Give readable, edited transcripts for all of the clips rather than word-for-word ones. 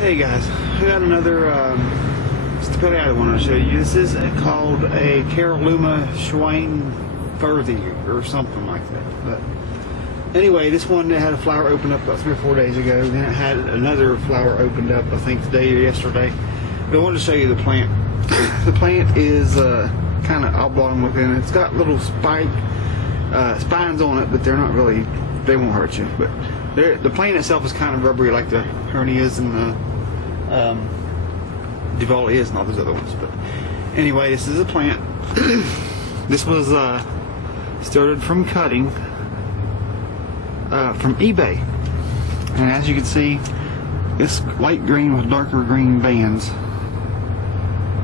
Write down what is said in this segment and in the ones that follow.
Hey guys, I got another stapeliad I want to show you. This is called a Caralluma Schweinfurthii or something like that. But anyway, this one had a flower open up about 3 or 4 days ago. Then it had another flower opened up, I think today or yesterday. But I wanted to show you the plant. The plant is kind of oblong looking. It's got little spines on it, but they're not really, they won't hurt you. But the plant itself is kind of rubbery like the hernias and the Duvalias and all those other ones. But anyway, this is a plant. This was started from cutting from eBay, and as you can see, it's light green with darker green bands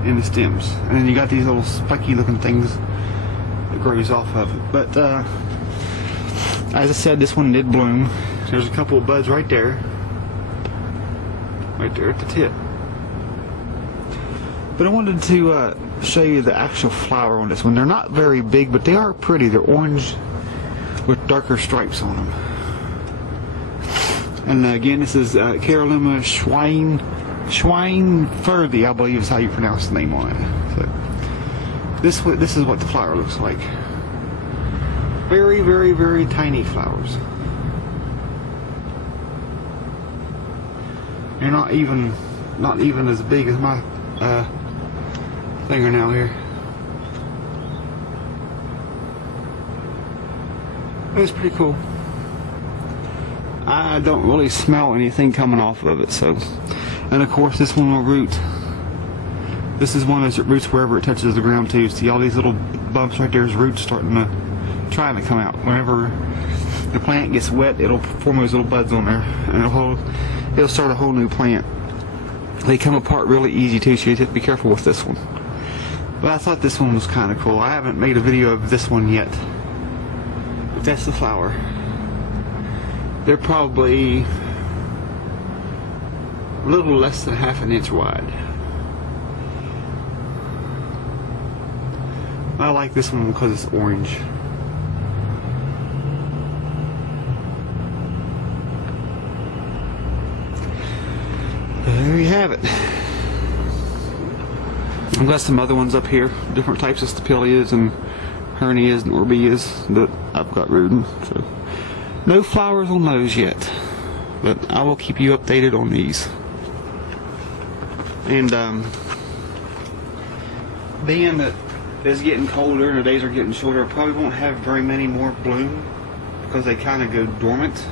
in the stems, and then you got these little spiky looking things that grows off of it. But as I said, this one did bloom. There's a couple of buds right there at the tip. But I wanted to show you the actual flower on this one. They're not very big, but they are pretty. They're orange with darker stripes on them. And again, this is Caralluma Schweinfurthii, I believe is how you pronounce the name on it. So this is what the flower looks like. Very, very, very tiny flowers. They're not even as big as my fingernail here. It was pretty cool. I don't really smell anything coming off of it, so. And of course, this one will root. This is one that roots wherever it touches the ground too. See all these little bumps right there is roots trying to come out. Whenever the plant gets wet, it'll form those little buds on there, and it'll start a whole new plant. They come apart really easy too, so you have to be careful with this one. But I thought this one was kind of cool. I haven't made a video of this one yet, but that's the flower. They're probably a little less than ½ an inch wide. I like this one because it's orange. There you have it. I've got some other ones up here, different types of stapeliads and hernias and orbeas that I've got rooting. So no flowers on those yet, but I will keep you updated on these. And being that it's getting colder and the days are getting shorter, I probably won't have very many more bloom because they kind of go dormant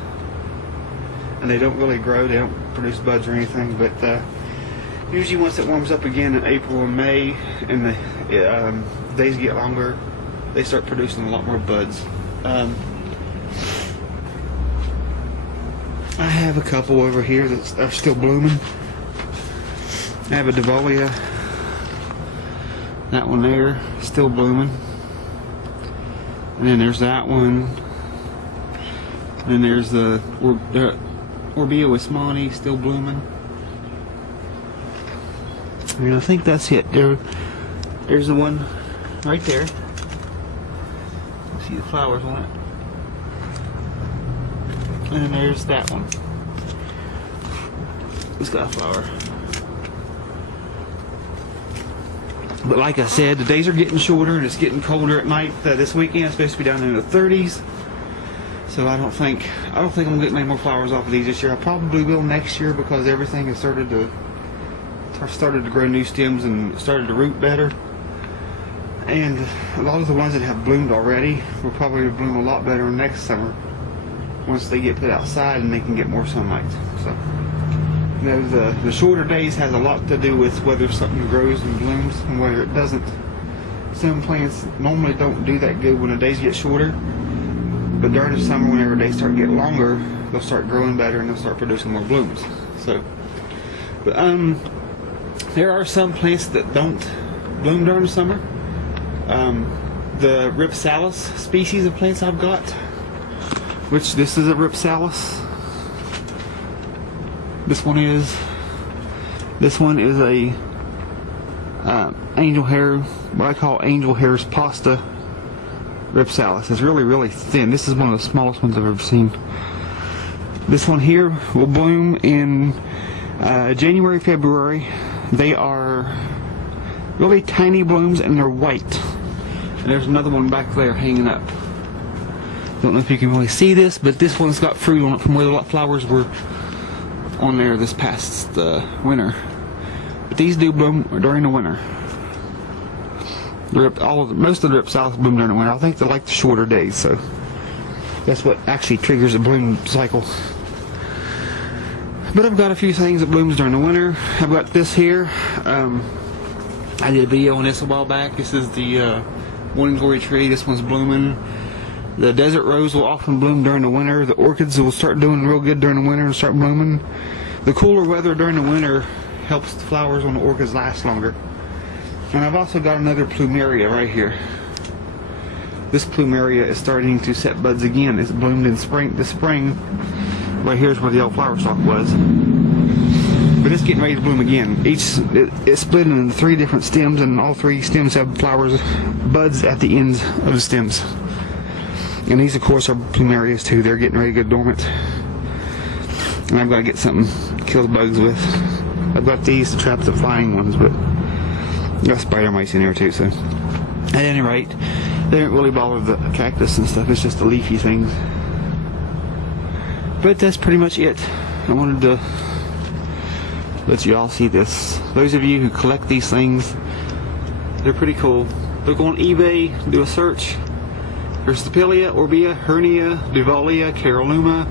and they don't really grow. They don't produce buds or anything. But usually once it warms up again in April and May and the days get longer, they start producing a lot more buds. I have a couple over here that are still blooming. I have a Duvalia, that one there, still blooming. And then there's that one. And then there's the Orbea Wismani, still blooming. And I think that's it. There's the one right there. See the flowers on it. And then there's that one. It's got a flower. But like I said, the days are getting shorter and it's getting colder at night. This weekend it's supposed to be down in the 30s. So I don't think I'm gonna get many more flowers off of these this year. I probably will next year because everything has started to grow new stems and started to root better. And a lot of the ones that have bloomed already will probably bloom a lot better next summer once they get put outside and they can get more sunlight. So you know, the shorter days has a lot to do with whether something grows and blooms and whether it doesn't. Some plants normally don't do that good when the days get shorter, but during the summer, whenever days start getting longer, they'll start growing better and they'll start producing more blooms. So, but there are some plants that don't bloom during the summer. The Ripsalis species of plants I've got, which this is a Ripsalis. This one is a angel hair, what I call angel hair's pasta Ripsalis. It's really, really thin. This is one of the smallest ones I've ever seen. This one here will bloom in January, February, they are really tiny blooms and they're white. And there's another one back there hanging up. Don't know if you can really see this, but this one's got fruit on it from where the flowers were on there this past winter. But these do bloom during the winter. Most of the Ripsalis bloom during the winter. I think they like the shorter days, so that's what actually triggers the bloom cycle. But I've got a few things that blooms during the winter. I've got this here. I did a video on this a while back. This is the morning glory tree. This one's blooming. The desert rose will often bloom during the winter. The orchids will start doing real good during the winter and start blooming. The cooler weather during the winter helps the flowers on the orchids last longer. And I've also got another plumeria right here. This plumeria is starting to set buds again. It's bloomed in this spring. Right here's where the old flower stalk was. But it's getting ready to bloom again. It's split into 3 different stems, and all 3 stems have flowers, buds at the ends of the stems. And these, of course, are plumerias too. They're getting ready to go dormant. And I've got to get something to kill the bugs with. I've got these to trap the flying ones, but I've got spider mice in here too. So, at any rate, they don't really bother the cactus and stuff. It's just the leafy things. But that's pretty much it. I wanted to let you all see this. Those of you who collect these things, they're pretty cool. Look on eBay, do a search. There's Stapelia, Orbea, Hernia, Duvalia, Caralluma,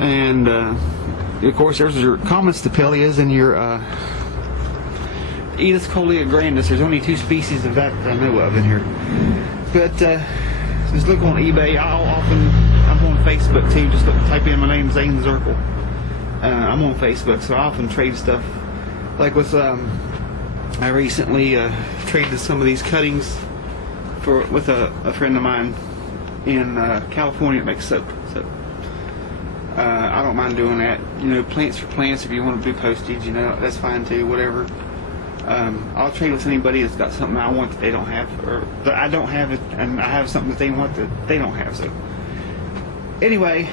and of course there's your common Stapelias and your Edithcolia grandis. There's only 2 species of that I know of in here. But just look on eBay. I'm on Facebook too. Just type in my name, Zane Zirkle. I'm on Facebook, so I often trade stuff. Like with I recently traded some of these cuttings with a friend of mine in California that makes soap. So I don't mind doing that. You know, plants for plants. If you want to do postage, you know, that's fine too. Whatever. I'll trade with anybody that's got something I want that they don't have, or that I don't have it, and I have something that they want that they don't have. So anyway,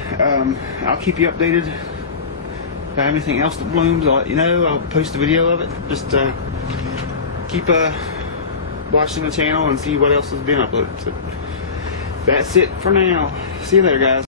I'll keep you updated. If I have anything else that blooms, I'll let you know. I'll post a video of it. Just keep watching the channel and see what else has been uploaded. So that's it for now. See you later, guys.